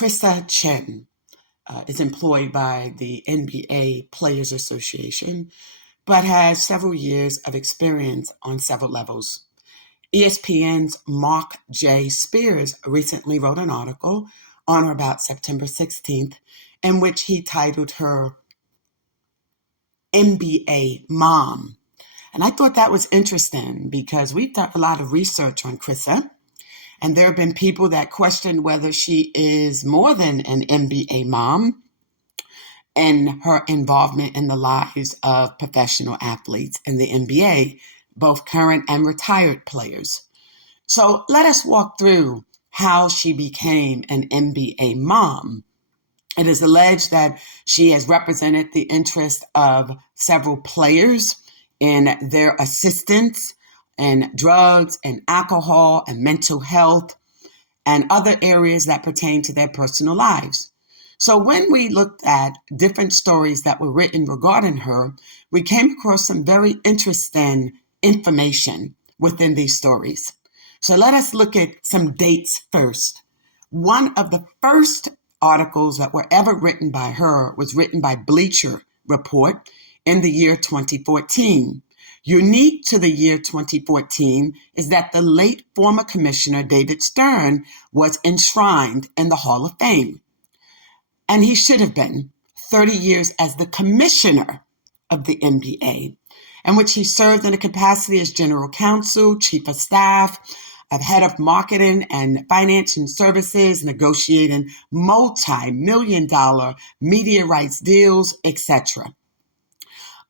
Chrysa Chin is employed by the NBA Players Association, but has several years of experience on several levels. ESPN's Mark J. Spears recently wrote an article on or about September 16th in which he titled her NBA Mom. And I thought that was interesting because we've done a lot of research on Chrysa, and there have been people that question whether she is more than an NBA mom and her involvement in the lives of professional athletes in the NBA, both current and retired players. So let us walk through how she became an NBA mom. It is alleged that she has represented the interest of several players in their assistance in drugs and alcohol and mental health and other areas that pertain to their personal lives. So when we looked at different stories that were written regarding her, we came across some very interesting information within these stories. So let us look at some dates first. One of the first articles that were ever written by her was written by Bleacher Report in the year 2014. Unique to the year 2014 is that the late former commissioner David Stern was enshrined in the Hall of Fame. And he should have been 30 years as the commissioner of the NBA, in which he served in a capacity as general counsel, chief of staff, head of marketing and finance and services, negotiating multi-million-dollar media rights deals, etc.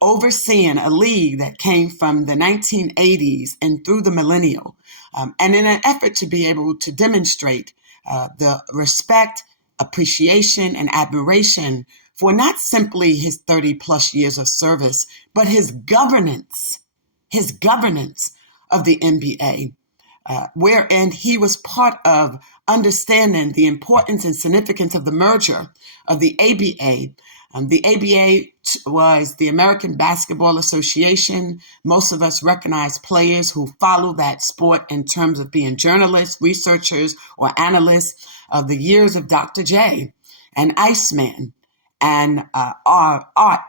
Overseeing a league that came from the 1980s and through the millennial, and in an effort to be able to demonstrate the respect, appreciation, and admiration for not simply his 30 plus years of service, but his governance of the NBA, wherein he was part of understanding the importance and significance of the merger of the ABA. The ABA was the American Basketball Association. Most of us recognize players who follow that sport in terms of being journalists, researchers, or analysts of the years of Dr. J and Iceman and Art.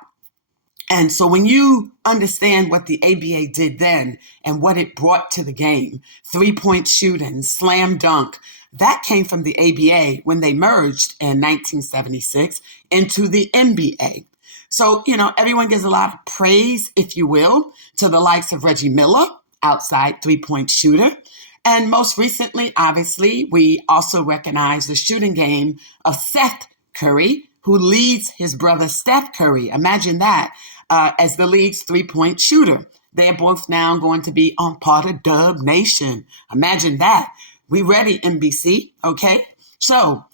And so when you understand what the ABA did then and what it brought to the game, three-point shooting, slam dunk, that came from the ABA when they merged in 1976 into the NBA. So, everyone gives a lot of praise, if you will, to the likes of Reggie Miller, outside three-point shooter. And most recently, obviously, we also recognize the shooting game of Seth Curry, who leads his brother Steph Curry. Imagine that, as the league's three-point shooter. They're both now going to be on part of Dub Nation. Imagine that. We ready, NBC, okay? So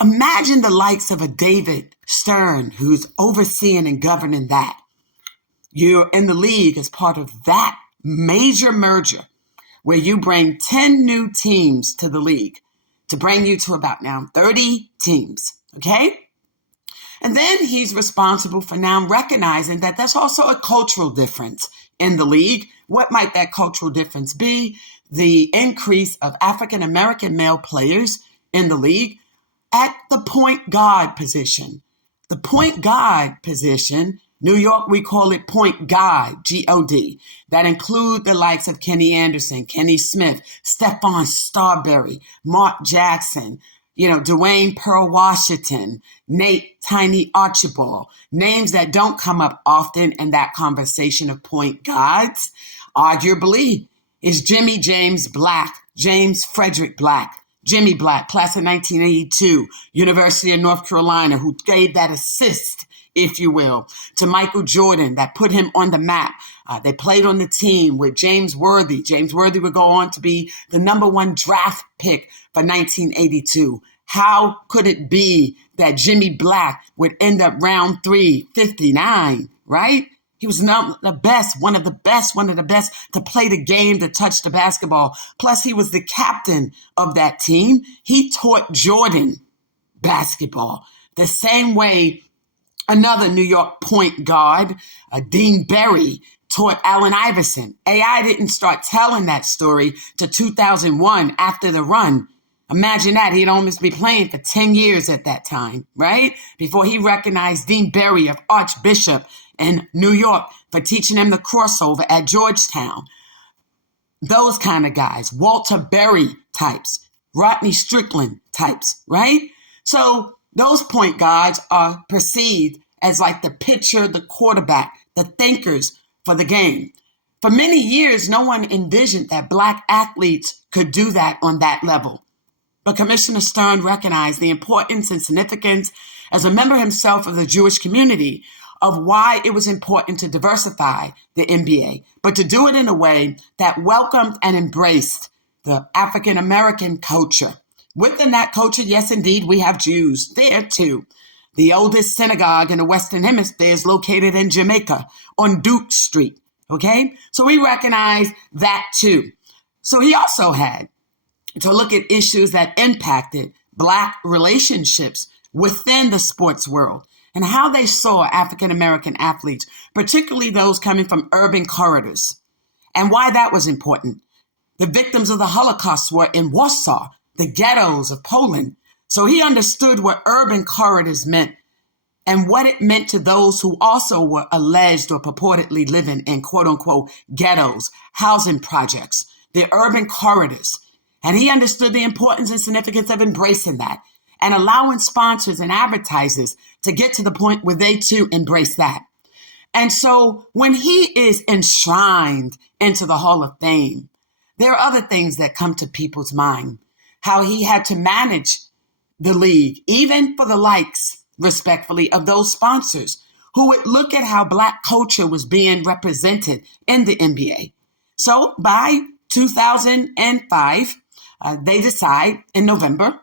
imagine the likes of a David Stern who's overseeing and governing that. You're in the league as part of that major merger where you bring 10 new teams to the league to bring you to about now 30 teams, okay? And then he's responsible for now recognizing that there's also a cultural difference in the league. What might that cultural difference be? The increase of African-American male players in the league at the point guard position. The point guard position, New York, we call it point guard, G-O-D. That include the likes of Kenny Anderson, Kenny Smith, Stephon Starbury, Mark Jackson, Dwayne Pearl Washington, Nate Tiny Archibald, names that don't come up often in that conversation of point guards. Arguably, is Jimmy James Black, James Frederick Black, Jimmy Black, class of 1982, University of North Carolina, who gave that assist, if you will, to Michael Jordan that put him on the map. They played on the team with James Worthy. James Worthy would go on to be the number one draft pick for 1982. How could it be that Jimmy Black would end up round 359, right? He was one of the best to play the game, to touch the basketball. Plus, he was the captain of that team. He taught Jordan basketball the same way another New York point guard, Dean Berry, taught Allen Iverson. AI didn't start telling that story to 2001 after the run. Imagine that. He'd almost be playing for 10 years at that time, right? Before he recognized Dean Berry of Archbishop in New York for teaching him the crossover at Georgetown. Those kind of guys, Walter Berry types, Rodney Strickland types, right? So those point guards are perceived as like the pitcher, the quarterback, the thinkers for the game. For many years, no one envisioned that Black athletes could do that on that level. But Commissioner Stern recognized the importance and significance as a member himself of the Jewish community of why it was important to diversify the NBA, but to do it in a way that welcomed and embraced the African American culture. Within that culture, yes, indeed, we have Jews there too. The oldest synagogue in the Western Hemisphere is located in Jamaica on Duke Street, okay? So we recognize that too. So he also had to look at issues that impacted Black relationships within the sports world and how they saw African American athletes, particularly those coming from urban corridors, and why that was important. The victims of the Holocaust were in Warsaw, the ghettos of Poland. So he understood what urban corridors meant and what it meant to those who also were alleged or purportedly living in quote unquote ghettos, housing projects, the urban corridors. And he understood the importance and significance of embracing that and allowing sponsors and advertisers to get to the point where they too embrace that. And so when he is enshrined into the Hall of Fame, there are other things that come to people's mind. How he had to manage the league, even for the likes, respectfully, of those sponsors who would look at how Black culture was being represented in the NBA. So by 2005, they decide in November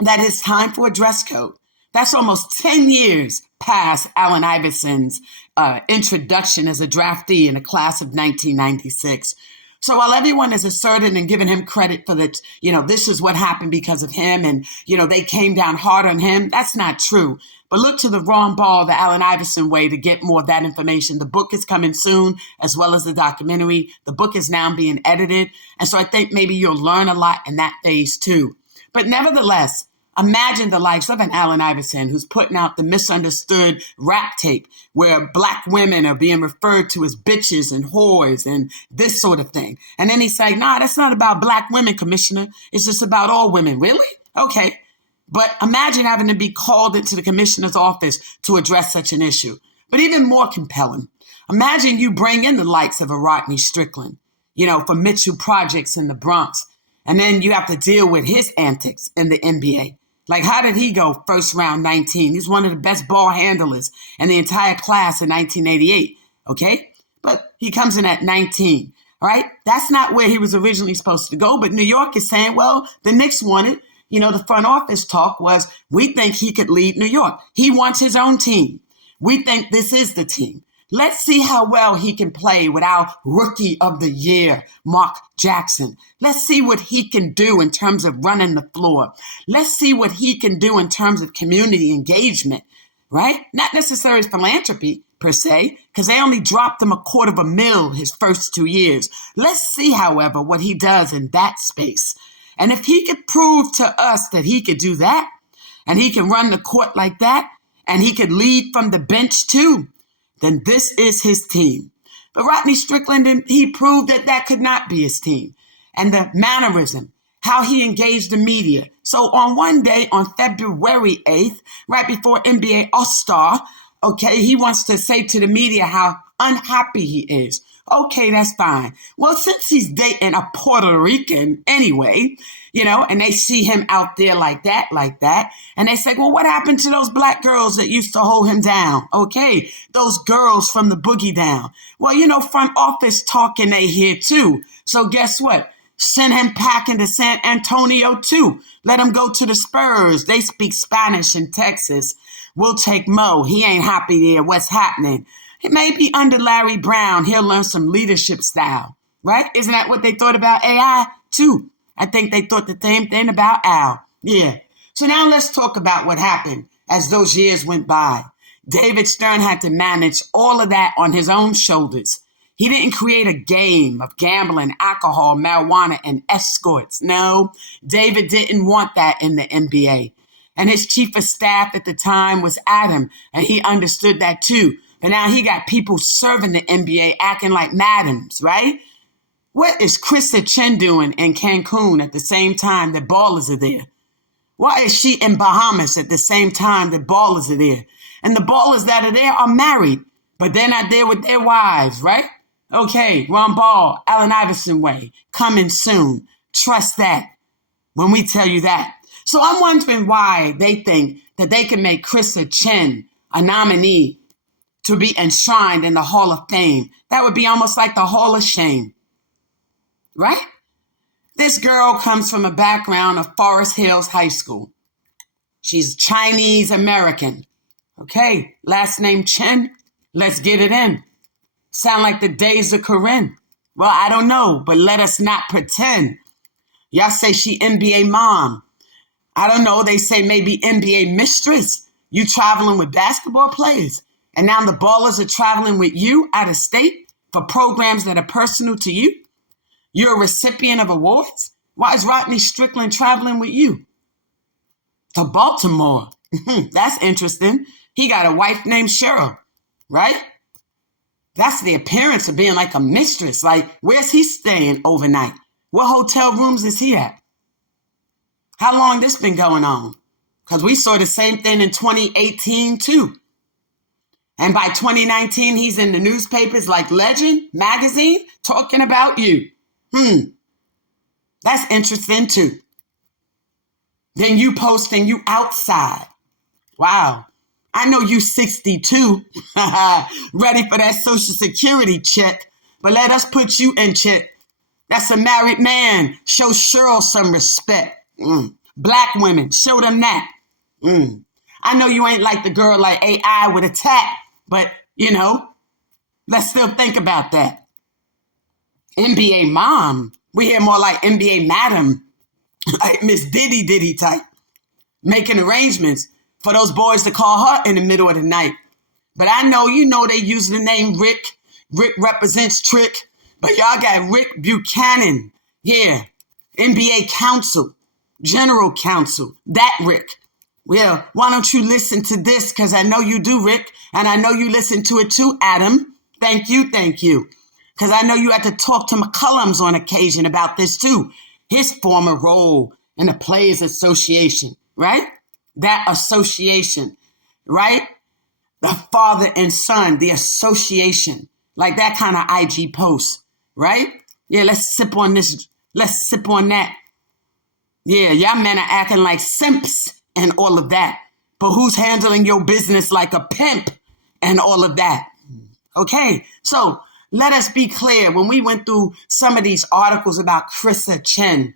that it's time for a dress code. That's almost 10 years past Allen Iverson's introduction as a draftee in the class of 1996. So while everyone is asserting and giving him credit for that, this is what happened because of him and, they came down hard on him, that's not true. But look to the Wrong Ball, the Allen Iverson way to get more of that information. The book is coming soon, as well as the documentary. The book is now being edited. And so I think maybe you'll learn a lot in that phase too. But nevertheless, imagine the likes of an Allen Iverson who's putting out the misunderstood rap tape where Black women are being referred to as bitches and whores and this sort of thing. And then he's like, nah, that's not about Black women, Commissioner. It's just about all women. Really? Okay. But imagine having to be called into the commissioner's office to address such an issue. But even more compelling, imagine you bring in the likes of a Rodney Strickland, for Mitchell Projects in the Bronx. And then you have to deal with his antics in the NBA. Like, how did he go first round 19? He's one of the best ball handlers in the entire class in 1988, okay? But he comes in at 19, all right? That's not where he was originally supposed to go, but New York is saying, well, the Knicks wanted, the front office talk was, we think he could lead New York. He wants his own team. We think this is the team. Let's see how well he can play with our rookie of the year, Mark Jackson. Let's see what he can do in terms of running the floor. Let's see what he can do in terms of community engagement, right? Not necessarily philanthropy per se, because they only dropped him $250,000 his first 2 years. Let's see, however, what he does in that space. And if he could prove to us that he could do that, and he can run the court like that, and he could lead from the bench too, then this is his team. But Rodney Strickland, he proved that that could not be his team. And the mannerism, how he engaged the media. So on one day, on February 8th, right before NBA All-Star, okay, he wants to say to the media how unhappy he is. Okay, that's fine. Well, since he's dating a Puerto Rican anyway, and they see him out there like that, and they say, well, what happened to those Black girls that used to hold him down? Okay, those girls from the Boogie Down. Well, front office talking they here too. So guess what? Send him packing to San Antonio too. Let him go to the Spurs. They speak Spanish in Texas. We'll take Mo. He ain't happy there. What's happening? It may be under Larry Brown. He'll learn some leadership style, right? Isn't that what they thought about AI too? I think they thought the same thing about Al. Yeah. So now let's talk about what happened as those years went by. David Stern had to manage all of that on his own shoulders. He didn't create a game of gambling, alcohol, marijuana, and escorts. No, David didn't want that in the NBA. And his chief of staff at the time was Adam, and he understood that too. But now he got people serving the NBA acting like madams, right? What is Chrysa Chin doing in Cancun at the same time that ballers are there? Why is she in Bahamas at the same time that ballers are there? And the ballers that are there are married, but they're not there with their wives, right? Okay, Ron Ball, Allen Iverson way, coming soon. Trust that when we tell you that. So I'm wondering why they think that they can make Chrysa Chin a nominee to be enshrined in the Hall of Fame. That would be almost like the Hall of Shame, right? This girl comes from a background of Forest Hills High School. She's Chinese American. Okay, last name Chin. Let's get it in. Sound like the days of Corinne. Well, I don't know, but let us not pretend. Y'all say she NBA mom. I don't know, they say maybe NBA mistress. You traveling with basketball players. And now the ballers are traveling with you out of state for programs that are personal to you. You're a recipient of awards. Why is Rodney Strickland traveling with you? To Baltimore. That's interesting. He got a wife named Cheryl, right? That's the appearance of being like a mistress. Like, where's he staying overnight? What hotel rooms is he at? How long this been going on? Because we saw the same thing in 2018 too. And by 2019, he's in the newspapers like Legend magazine talking about you. That's interesting too. Then you posting you outside. Wow. I know you 62, ready for that Social Security check, but let us put you in check. That's a married man. Show Cheryl some respect. Black women, show them that. I know you ain't like the girl like AI with a tat, but, let's still think about that. NBA mom. We hear more like NBA madam, like Miss Diddy type, making arrangements for those boys to call her in the middle of the night. But I know, they use the name Rick. Rick represents Trick. But y'all got Rick Buchanan. Yeah. NBA counsel. General counsel. That Rick. Well, why don't you listen to this? Because I know you do, Rick. And I know you listen to it too, Adam. Thank you. Because I know you had to talk to McCullums on occasion about this too. His former role in the Players Association, right? That association, right? The father and son, the association, like that kind of IG post, right? Yeah, let's sip on this. Let's sip on that. Yeah, y'all men are acting like simps and all of that. But who's handling your business like a pimp and all of that? Okay, so let us be clear. When we went through some of these articles about Chrysa Chin,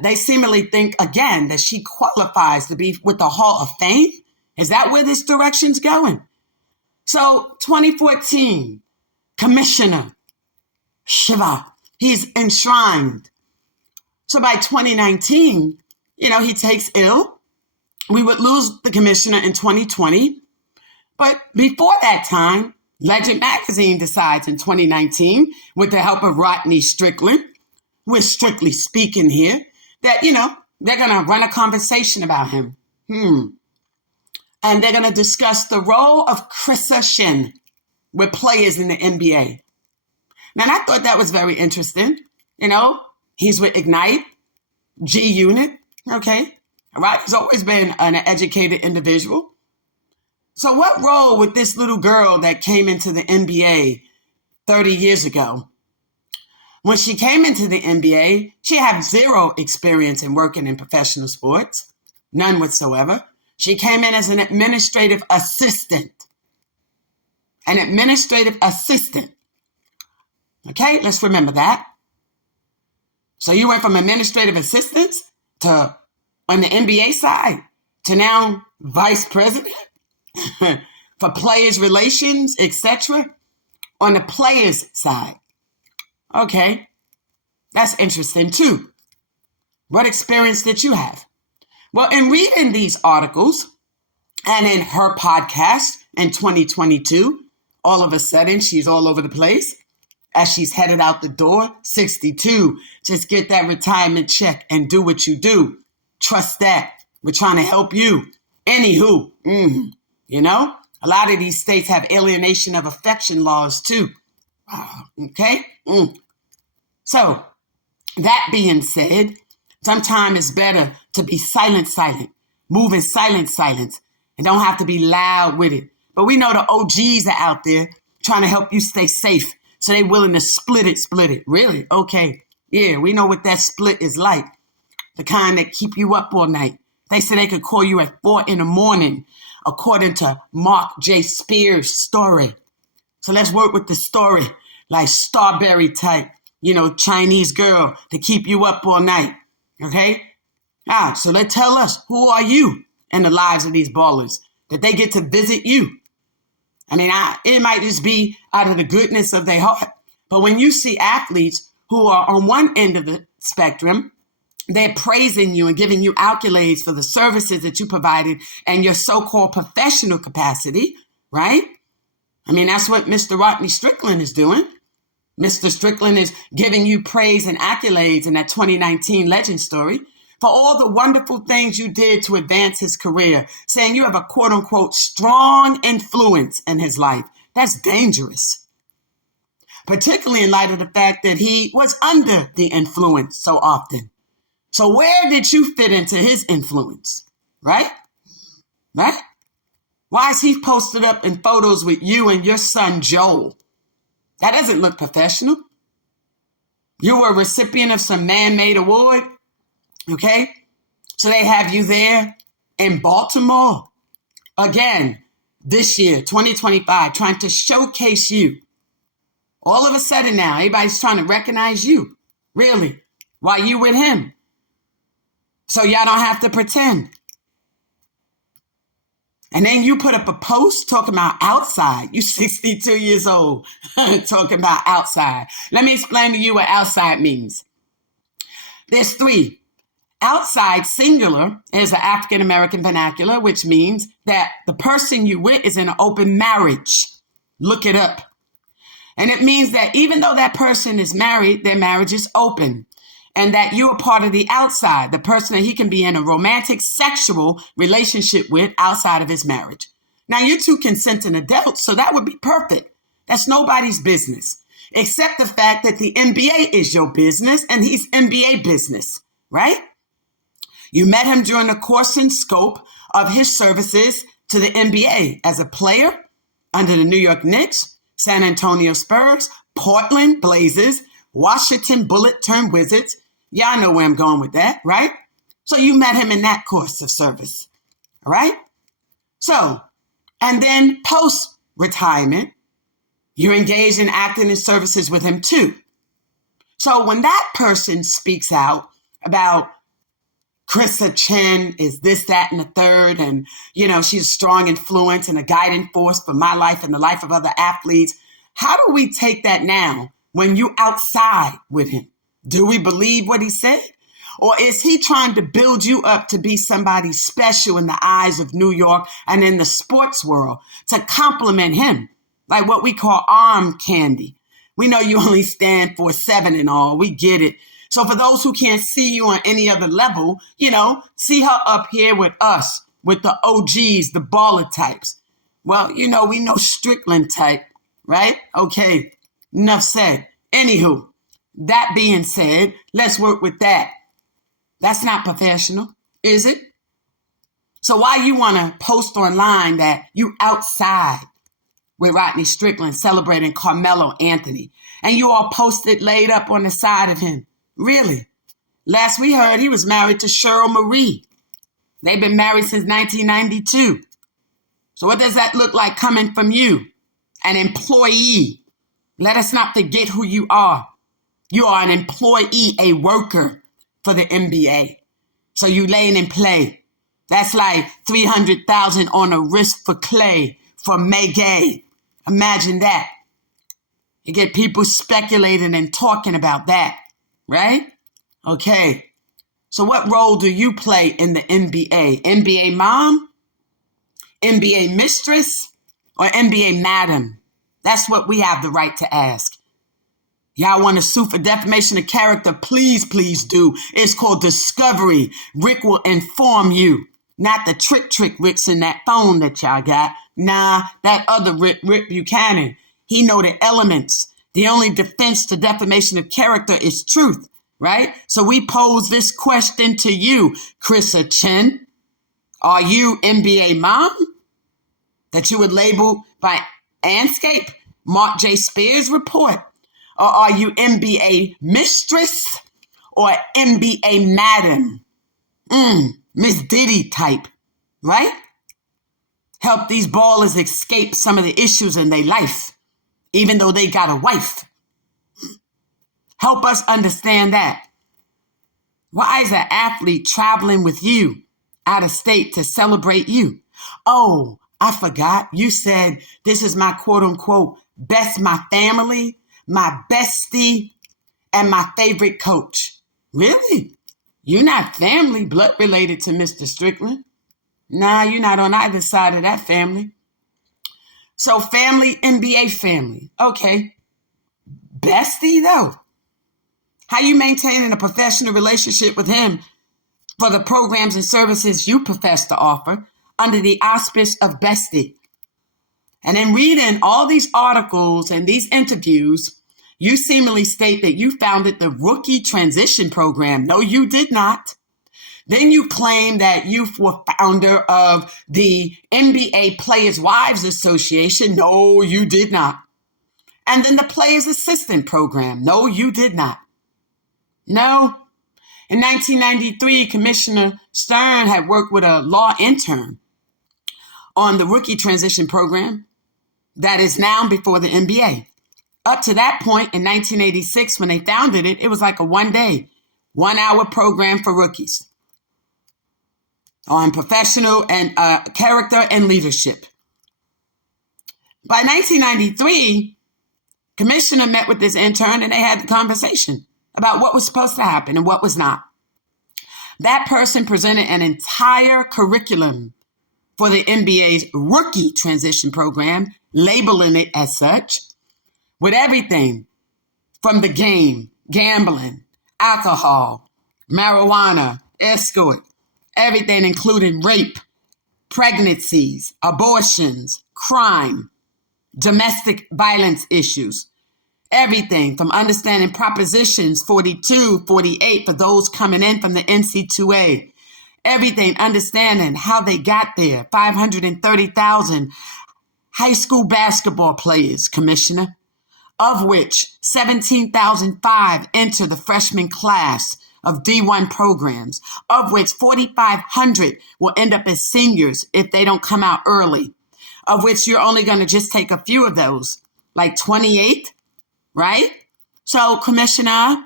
they seemingly think, again, that she qualifies to be with the Hall of Fame. Is that where this direction's going? So 2014, Commissioner Shiva, he's enshrined. So by 2019, he takes ill. We would lose the commissioner in 2020. But before that time, Legend magazine decides in 2019, with the help of Rodney Strickland, we're strictly speaking here, that, they're going to run a conversation about him. And they're going to discuss the role of Chrysa Chin with players in the NBA. Now, I thought that was very interesting. He's with Ignite, G Unit, okay? Right? He's always been an educated individual. So what role would this little girl that came into the NBA 30 years ago? When she came into the NBA, she had zero experience in working in professional sports, none whatsoever. She came in as an administrative assistant. An administrative assistant. Okay, let's remember that. So you went from administrative assistants to, on the NBA side, to now vice president for players' relations, etc. On the players' side. Okay, that's interesting too. What experience did you have? Well, in reading these articles and in her podcast in 2022 All of a sudden, she's all over the place. As she's headed out the door, 62, just get that retirement check and do what you do. Trust that. We're trying to help you. Anywho, you know, a lot of these states have alienation of affection laws too. Okay? So, that being said, sometimes it's better to be silent, move in silence, and don't have to be loud with it. But we know the OGs are out there trying to help you stay safe. So they willing to split it. Really? Okay. Yeah, we know what that split is like. The kind that keep you up all night. They say they could call you at 4 a.m, according to Mark J. Spears' story. So let's work with the story, like Starberry type, you know, Chinese girl to keep you up all night. Okay? So they tell us, who are you in the lives of these ballers? That they get to visit you. I mean, it might just be out of the goodness of their heart. But when you see athletes who are on one end of the spectrum, they're praising you and giving you accolades for the services that you provided and your so-called professional capacity, right? I mean, that's what Mr. Rodney Strickland is doing. Mr. Strickland is giving you praise and accolades in that 2019 Legend story for all the wonderful things you did to advance his career, saying you have a quote-unquote strong influence in his life. That's dangerous, particularly in light of the fact that he was under the influence so often. So where did you fit into his influence, right? Right? Why is he posted up in photos with you and your son, Joel? That doesn't look professional. You were a recipient of some man-made award. Okay, so they have you there in Baltimore again this year, 2025, trying to showcase you. All of a sudden now, everybody's trying to recognize you, really, while you with him. So y'all don't have to pretend. And then you put up a post talking about outside. You 62 years old, talking about outside. Let me explain to you what outside means. There's 3. Outside, singular, is an African-American vernacular, which means that the person you with is in an open marriage. Look it up. And it means that even though that person is married, their marriage is open. And that you are part of the outside, the person that he can be in a romantic, sexual relationship with outside of his marriage. Now, you're 2 consenting adults, so that would be perfect. That's nobody's business, except the fact that the NBA is your business and he's NBA business, right? You met him during the course and scope of his services to the NBA as a player under the New York Knicks, San Antonio Spurs, Portland Blazers, Washington Bullet-Wizards. Y'all know where I'm going with that, right? So you met him in that course of service, all right? So, and then post-retirement, you're engaged in acting and services with him too. So when that person speaks out about Chrysa Chin is this, that, and the third. And, you know, she's a strong influence and a guiding force for my life and the life of other athletes. How do we take that now when you outside with him? Do we believe what he said? Or is he trying to build you up to be somebody special in the eyes of New York and in the sports world to compliment him? Like what we call arm candy. We know you only stand for 7 and all. We get it. So for those who can't see you on any other level, you know, see her up here with us, with the OGs, the baller types. Well, you know, we know Strickland type, right? Okay, enough said. Anywho, that being said, let's work with that. That's not professional, is it? So why you want to post online that you outside with Rodney Strickland celebrating Carmelo Anthony, and you all posted laid up on the side of him? Really? Last we heard, he was married to Cheryl Marie. They've been married since 1992. So what does that look like coming from you, an employee? Let us not forget who you are. You are an employee, a worker for the NBA. So you laying in play. That's like $300,000 on a wrist for Clay, for May. Imagine that. You get people speculating and talking about that. Right? Okay. So what role do you play in the NBA? NBA mom? NBA mistress? Or NBA madam? That's what we have the right to ask. Y'all want to sue for defamation of character? Please, please do. It's called discovery. Rick will inform you. Not the trick Rick's in that phone that y'all got. Nah, that other Rick Buchanan. He know the elements. The only defense to defamation of character is truth, right? So we pose this question to you, Chrysa Chin. Are you NBA mom? That you would label by Anscape, Mark J. Spears report? Or are you NBA mistress or NBA madam? Miss Diddy type, right? Help these ballers escape some of the issues in their life, even though they got a wife. Help us understand that. Why is an athlete traveling with you out of state to celebrate you? Oh, I forgot. You said this is my quote unquote best, my family, my bestie, and my favorite coach. Really? You're not family blood related to Mr. Strickland. Nah, you're not on either side of that family. So family, NBA family. Okay. Bestie though. How you maintaining a professional relationship with him for the programs and services you profess to offer under the auspice of bestie? And in reading all these articles and these interviews, you seemingly state that you founded the Rookie Transition Program. No, you did not. Then you claim that you were founder of the NBA Players' Wives Association. No, you did not. And then the Players Assistant Program. No, you did not. No. In 1993, Commissioner Stern had worked with a law intern on the Rookie Transition Program that is now before the NBA. Up to that point in 1986, when they founded it, it was like a 1-hour program for rookies on professional and character and leadership. By 1993, Commissioner met with this intern and they had the conversation about what was supposed to happen and what was not. That person presented an entire curriculum for the NBA's Rookie Transition Program, labeling it as such, with everything from the game, gambling, alcohol, marijuana, escort, everything including rape, pregnancies, abortions, crime, domestic violence issues, everything from understanding propositions 42, 48 for those coming in from the NC2A, everything understanding how they got there, 530,000 high school basketball players, Commissioner, of which 17,005 enter the freshman class of D1 programs, of which 4,500 will end up as seniors if they don't come out early, of which you're only going to just take a few of those, like 28, right? So, Commissioner,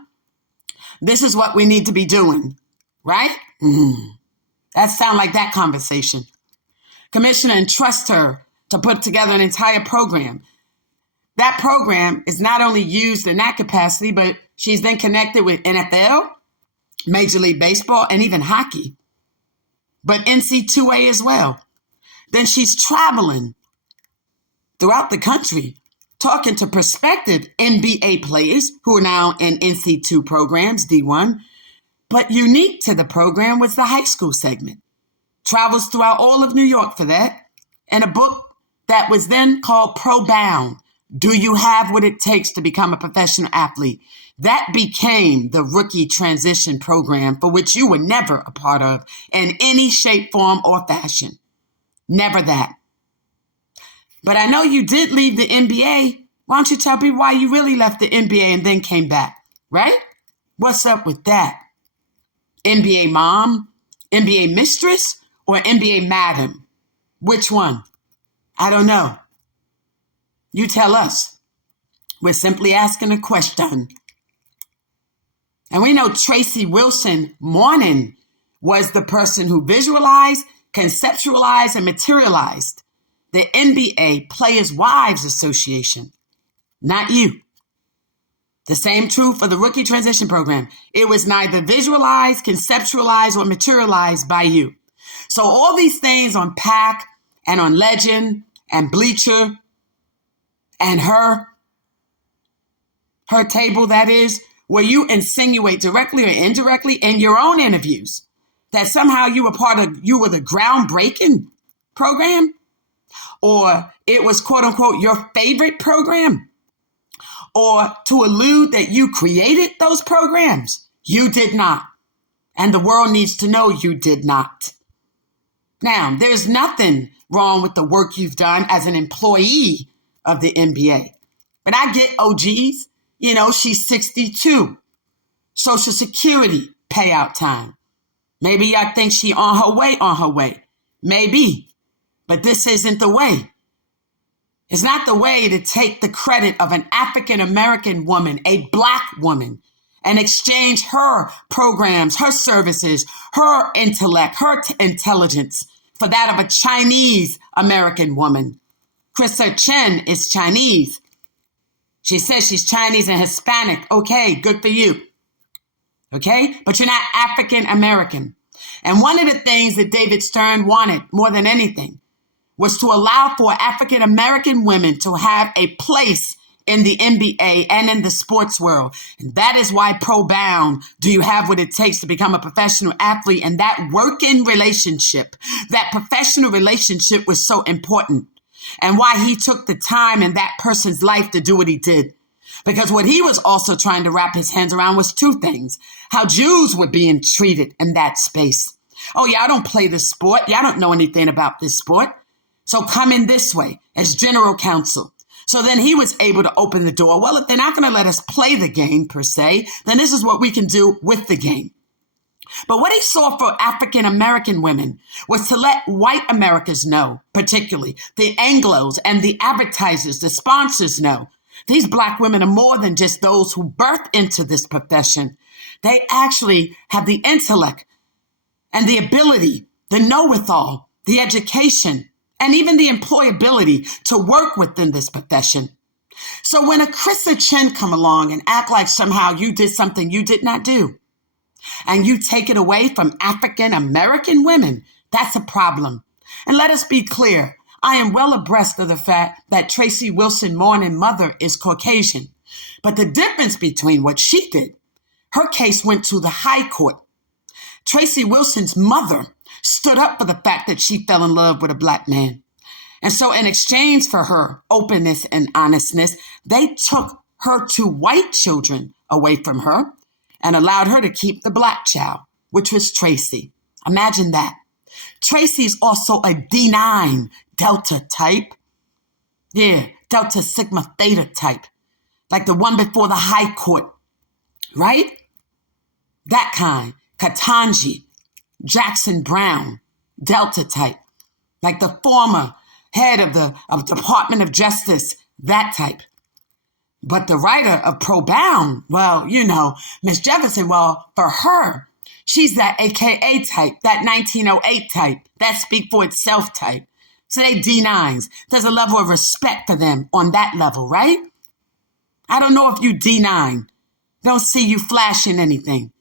this is what we need to be doing, right? That sounds like that conversation. Commissioner entrusts her to put together an entire program. That program is not only used in that capacity, but she's then connected with NFL, Major League Baseball, and even hockey, but NC2A as well. Then she's traveling throughout the country, talking to prospective NBA players who are now in NC2 programs, D1. But unique to the program was the high school segment. Travels throughout all of New York for that. And a book that was then called Pro Bound. Do you have what it takes to become a professional athlete? That became the Rookie Transition Program, for which you were never a part of in any shape, form, or fashion. Never that. But I know you did leave the NBA. Why don't you tell people why you really left the NBA and then came back, right? What's up with that? NBA mom, NBA mistress, or NBA madam? Which one? I don't know. You tell us. We're simply asking a question. And we know Tracy Wilson Morning was the person who visualized, conceptualized, and materialized the NBA Players' Wives Association. Not you. The same true for the Rookie Transition Program. It was neither visualized, conceptualized, or materialized by you. So all these things on PAC and on Legend and Bleacher and her table, that is, where you insinuate directly or indirectly in your own interviews that somehow you were the groundbreaking program, or it was quote unquote your favorite program, or to allude that you created those programs. You did not. And the world needs to know you did not. Now, there's nothing wrong with the work you've done as an employee of the NBA. But I get OGs, she's 62. Social Security payout time. Maybe y'all think she on her way. Maybe. But this isn't the way. It's not the way to take the credit of an African-American woman, a Black woman, and exchange her programs, her services, her intellect, her intelligence for that of a Chinese American woman. Chrysa Chin is Chinese. She says she's Chinese and Hispanic. Okay, good for you. Okay, but you're not African American. And one of the things that David Stern wanted more than anything was to allow for African American women to have a place in the NBA and in the sports world. And that is why Pro Bound, do you have what it takes to become a professional athlete? And that working relationship, that professional relationship was so important. And why he took the time in that person's life to do what he did. Because what he was also trying to wrap his hands around was two things. How Jews were being treated in that space. Oh, yeah, I don't play this sport. Yeah, I don't know anything about this sport. So come in this way as general counsel. So then he was able to open the door. Well, if they're not going to let us play the game per se, then this is what we can do with the game. But what he saw for African American women was to let white Americans know, particularly the Anglos and the advertisers, the sponsors know, these Black women are more than just those who birth into this profession. They actually have the intellect and the ability, the know-with-all, the education, and even the employability to work within this profession. So when a Chrysa Chin come along and act like somehow you did something you did not do, and you take it away from African American women, that's a problem. And let us be clear, I am well abreast of the fact that Tracy Wilson Mourning mother is Caucasian. But the difference between what she did, her case went to the high court. Tracy Wilson's mother stood up for the fact that she fell in love with a Black man. And so in exchange for her openness and honestness, they took her two white children away from her and allowed her to keep the Black child, which was Tracy. Imagine that. Tracy's also a D9 Delta type. Yeah, Delta Sigma Theta type. Like the one before the high court, right? That kind. Katanji, Jackson Brown, Delta type. Like the former head of the Department of Justice, that type. But the writer of Pro Bound, well, Miss Jefferson, well, for her, she's that AKA type, that 1908 type, that speak for itself type. So they D9s. There's a level of respect for them on that level, right? I don't know if you D9. Don't see you flashing anything.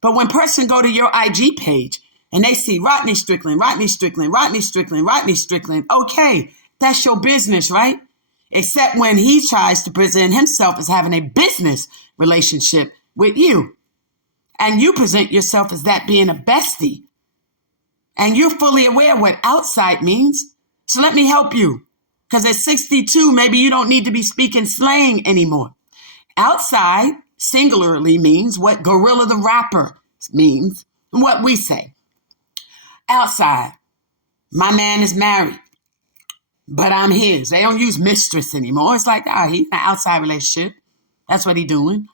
But when person go to your IG page and they see Rodney Strickland, Rodney Strickland, Rodney Strickland, Rodney Strickland, okay, that's your business, right? Except when he tries to present himself as having a business relationship with you. And you present yourself as that being a bestie. And you're fully aware what outside means. So let me help you. Because at 62, maybe you don't need to be speaking slang anymore. Outside singularly means what Gorilla the Rapper means, and what we say. Outside, my man is married, but I'm his. They don't use mistress anymore. It's like, he's in an outside relationship. That's what he doing.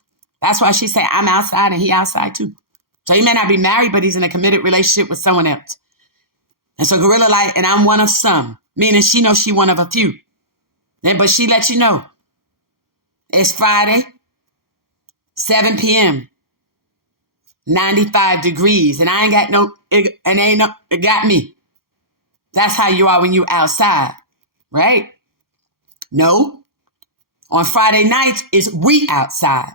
That's why she say, I'm outside and he outside too. So he may not be married, but he's in a committed relationship with someone else. And so Gorilla like, and I'm one of some, meaning she knows she one of a few. But she let you know. It's Friday, 7 p.m., 95 degrees, and I ain't got it got me. That's how you are when you outside, right? No. On Friday nights, it's we outside.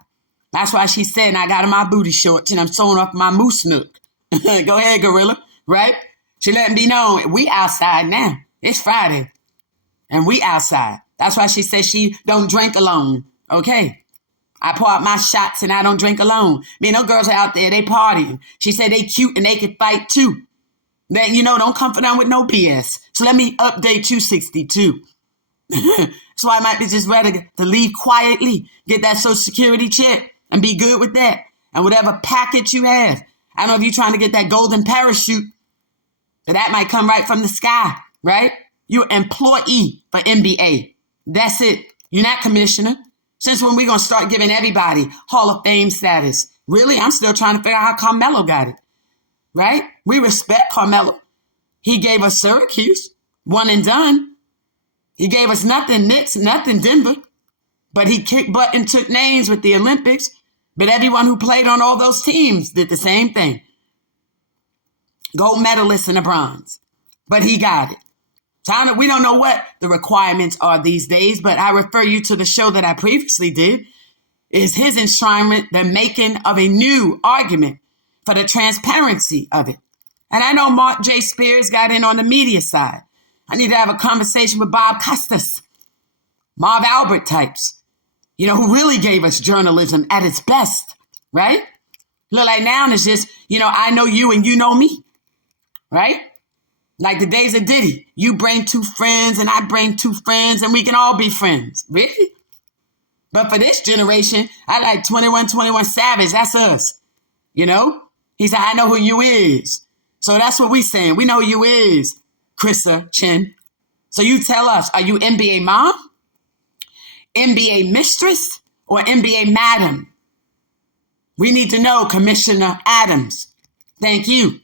That's why she said, and I got on my booty shorts and I'm sewing off my moose nook. Go ahead, Gorilla, right? She letting me know we outside now. It's Friday and we outside. That's why she says she don't drink alone. Okay. I pour out my shots and I don't drink alone. Man, those girls are out there, they partying. She said they cute and they can fight too. Then, don't come for them with no BS. So let me update you, 62. So I might be just ready to leave quietly, get that Social Security check and be good with that. And whatever package you have. I don't know if you're trying to get that golden parachute, but that might come right from the sky, right? You're an employee for NBA. That's it. You're not commissioner. Since when we going to start giving everybody Hall of Fame status? Really? I'm still trying to figure out how Carmelo got it, right? We respect Carmelo. He gave us Syracuse, one and done. He gave us nothing Knicks, nothing Denver. But he kicked butt and took names with the Olympics. But everyone who played on all those teams did the same thing. Gold medalist and a bronze. But he got it. We don't know what the requirements are these days, but I refer you to the show that I previously did. Is his enshrinement the making of a new argument for the transparency of it? And I know Mark J. Spears got in on the media side. I need to have a conversation with Bob Costas, Marv Albert types, who really gave us journalism at its best, right? Look, like now it's just, I know you and you know me, right? Like the days of Diddy. You bring two friends and I bring two friends and we can all be friends. Really? But for this generation, I like 21 Savage. That's us. He said, I know who you is. So that's what we saying. We know who you is, Chrysa Chin. So you tell us, are you NBA mom, NBA mistress, or NBA madam? We need to know, Commissioner Adams. Thank you.